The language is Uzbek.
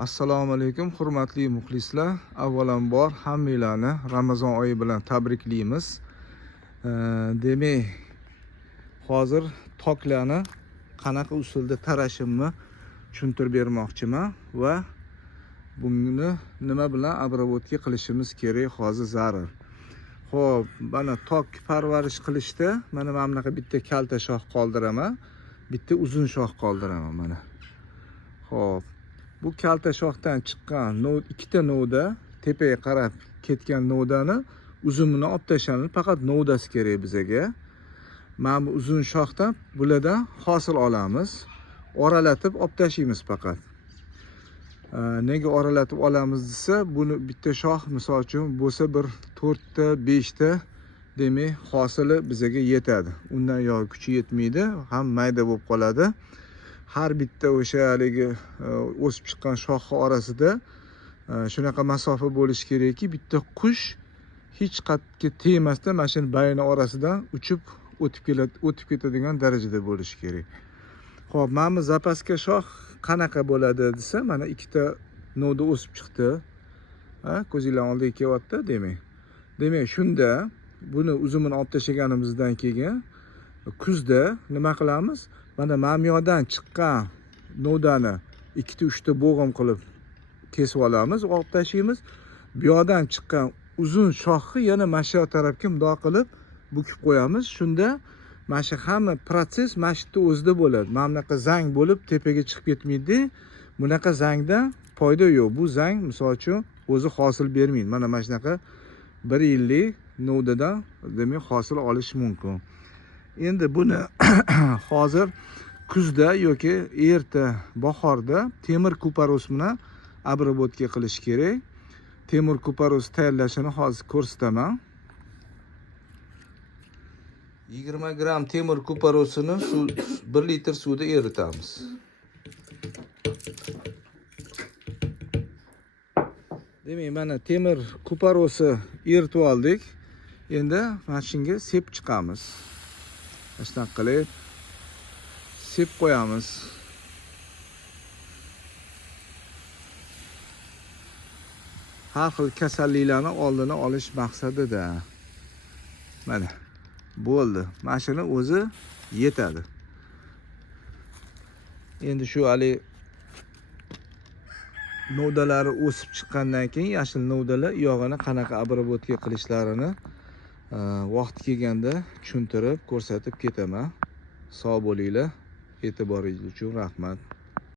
Assalomu alaykum hurmatli muxlislar. Avvalambor hammanglarni Ramazon oyi bilan tabriklaymiz. Demak, hozir toklarni qanaqa usulda tarashimni tushuntirib bermoqchiman va buni nima bilan обработка qilishimiz kerak hozir zarur. Xo'p, mana tok parvarish qilishda mana bunaqa bitta kalta shox qoldiraman, bitta uzun shox qoldiraman mana. Xo'p, bu kalta shoxdan chiqqan ikkita novda tepaga qarab ketgan novdani uzunini olib tashlashimiz faqat novdasi kerak bizga. Mana bu uzun shoxdan bulardan hosil olamiz. Oralatib olib tashlaymiz faqat. Nega oralatib olamiz desa, buni bitta shox misol uchun bo'lsa bir 4 ta 5 ta demak hosili bizga yetadi. Undan yo'q kuchi yetmaydi, ham mayda bo'lib qoladi. Har bitta o'sha haligi o'sib chiqqan shoxi orasida shunaqa masofa bo'lishi kerakki, bitta qush hech qatga tegmasdan mana shu bayni orasidan uchib o'tib ketadigan darajada bo'lishi kerak. Xo'p, mana bu zapaska shox qanaqa bo'ladi desa, mana ikkita novda o'sib chiqdi. Ko'zinglar oldiga kelyapti, demak. Demak, shunda buni uzumini olib tashlaganimizdan keyin kuzda nima qilamiz? Mana bu yoqdan chiqqan novdani 2-3 ta bo'g'im qilib kesib olamiz, olib tashlaymiz. Bu yoqdan chiqqan uzun shoxni yana mana shu tarafga mundoq qilib bukib qo'yamiz. Shunda mana shu hamma proses mana shu yerda o'zida bo'ladi. Mana bunaqa zang bo'lib tepaga chiqib ketmaydi. Bunaqa zangdan foyda yo'q. Bu zang misol uchun o'zi hosil bermaydi. Mana shunaqa 1 yillik novdadan demak hosil olish mumkin. Endi buni hozir kuzda yoki erta bahorda temir kuparos bilan обработка qilish kerak. Temir kuparos tayyorlashini hozir ko'rsataman. 20 gram temir kuparosini 1 litr suvda eritamiz. Demak, mana temir kuparosi eritib oldik. Endi mana shunga sep chiqamiz. Shunaqa qilib sep qo'yamiz. Har xil kasalliklarni oldini olish maqsadida. Mana bo'ldi. Mana shuni o'zi yetadi. Endi shu hali novdalari o'sib chiqqandan keyin yashil novdalar yog'ini qanaqa обработка qilishlarini vaqti kelganda tushuntirib ko'rsatib ketaman. Sog' bo'linglar. E'tiboringiz uchun rahmat.